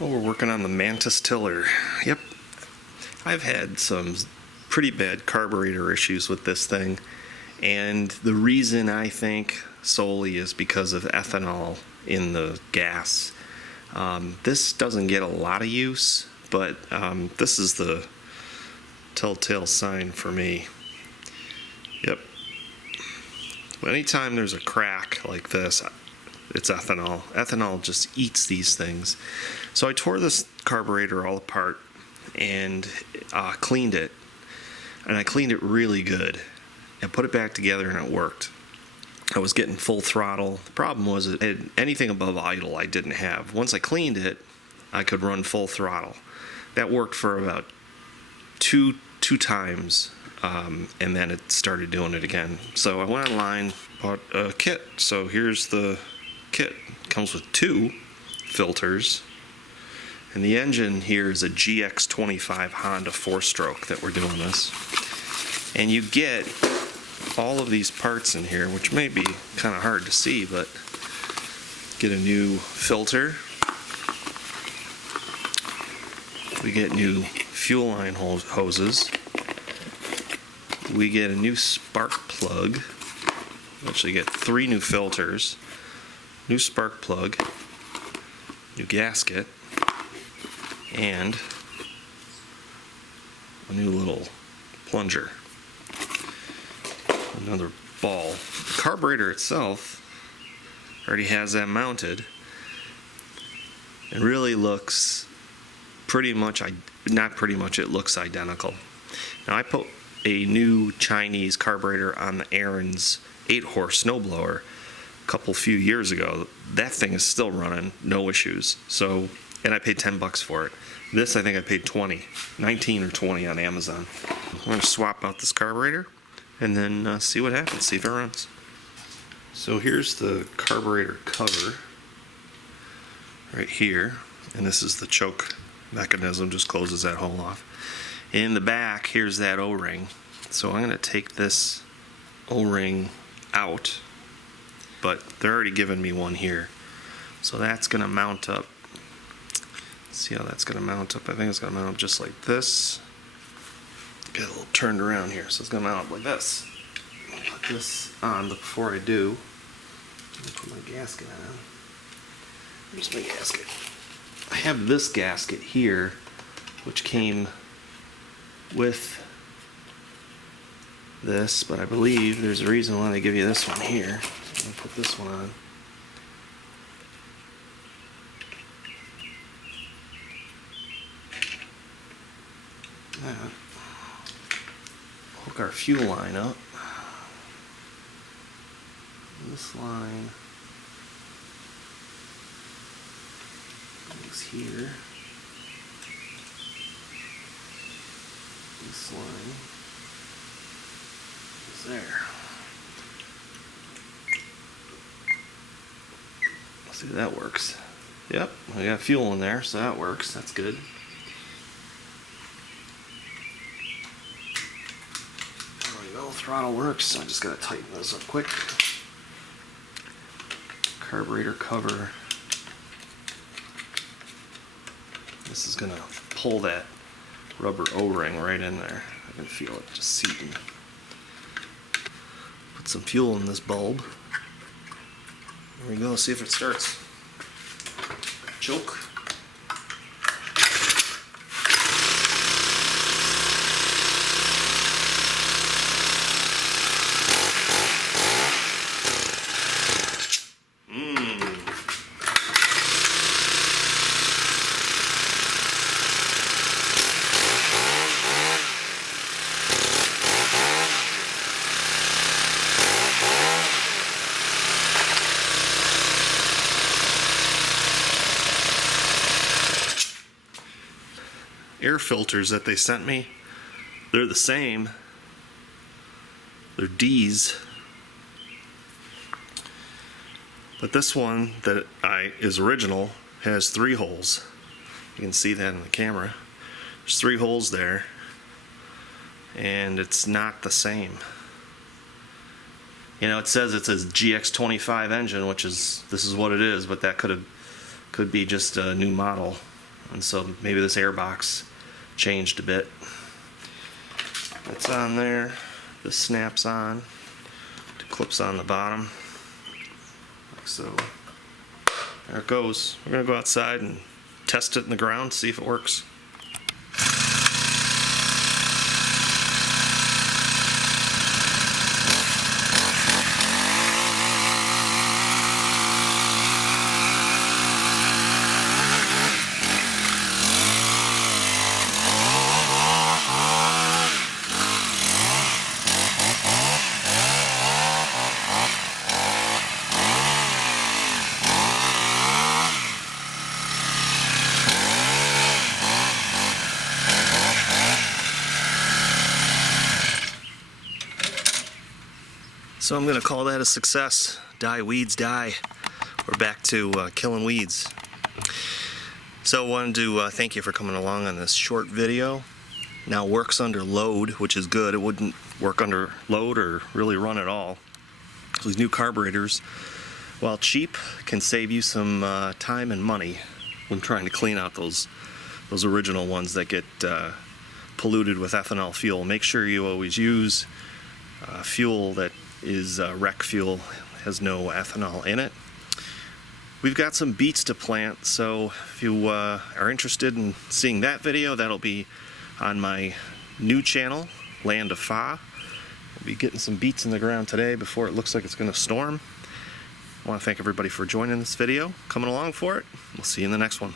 Well, we're working on the Mantis tiller. Yep, I've had some pretty bad carburetor issues with this thing, and the reason I think solely is because of ethanol in the gas. This doesn't get a lot of use, but this is the telltale sign for me. Yep. Anytime there's a crack like this, it's ethanol. Ethanol just eats these things. So I tore this carburetor all apart and cleaned it. And I cleaned it really good and put it back together, and it worked. I was getting full throttle. The problem was anything above idle I didn't have. Once I cleaned it, I could run full throttle. That worked for about two times, and then it started doing it again. So I went online, bought a kit. So here's the kit. It comes with 2 filters, and the engine here is a GX25 Honda 4-stroke that we're doing this. And you get all of these parts in here, which may be kind of hard to see, but get a new filter. We get new fuel line hoses. We get a new spark plug. We actually get 3 new filters, new spark plug, new gasket, and a new little plunger. Another ball. The carburetor itself already has that mounted. It really looks pretty much, not pretty much, it looks identical. Now I put a new Chinese carburetor on the Aaron's 8-horse snowblower a few years ago. That thing is still running, no issues. So, and I paid $10 for it. This I think I paid 19 or 20 on Amazon. I'm going to swap out this carburetor and then see what happens, see if it runs. So here's the carburetor cover right here, and this is the choke mechanism, just closes that hole off. In the back, here's that O-ring. So I'm going to take this O-ring out, but they're already giving me one here. So that's going to mount up. Let's see how that's going to mount up. I think it's going to mount up just like this. Get a little turned around here, so it's going to mount up like this. I'll put this on, but before I do, I'm going to put my gasket on. Here's my gasket. I have this gasket here, which came with this, but I believe there's a reason why they give you this one here. So I'm going to put this one on. That. Hook our fuel line up. This line goes here. This line is there. Let's see if that works. Yep, we got fuel in there, so that works. That's good. Throttle works, so I just gotta tighten this up quick. Carburetor cover. This is gonna pull that rubber O-ring right in there. I can feel it just seating. Put some fuel in this bulb. There we go, see if it starts. Choke. Air filters that they sent me, they're the same. They're D's, but this one that is original has 3 holes. You can see that in the camera. There's 3 holes there, and it's not the same. You know, it says it's a GX25 engine, which is, this is what it is, but that could be just a new model. and so maybe this air box changed a bit. That's on there. This snaps on. It clips on the bottom, like so. There it goes. We're gonna go outside and test it in the ground, see if it works. So I'm going to call that a success. Die weeds die. We're back to killing weeds. So I wanted to thank you for coming along on this short video. Now works under load, which is good. It wouldn't work under load or really run at all. These new carburetors, while cheap, can save you some time and money when trying to clean out those original ones that get polluted with ethanol fuel. Make sure you always use fuel that is rec fuel, has no ethanol in it. We've got some beets to plant, so if you are interested in seeing that video, that'll be on my new channel, Land of Fa. We'll be getting some beets in the ground today before it looks like it's going to storm. I want to thank everybody for joining this video, coming along for it. We'll see you in the next one.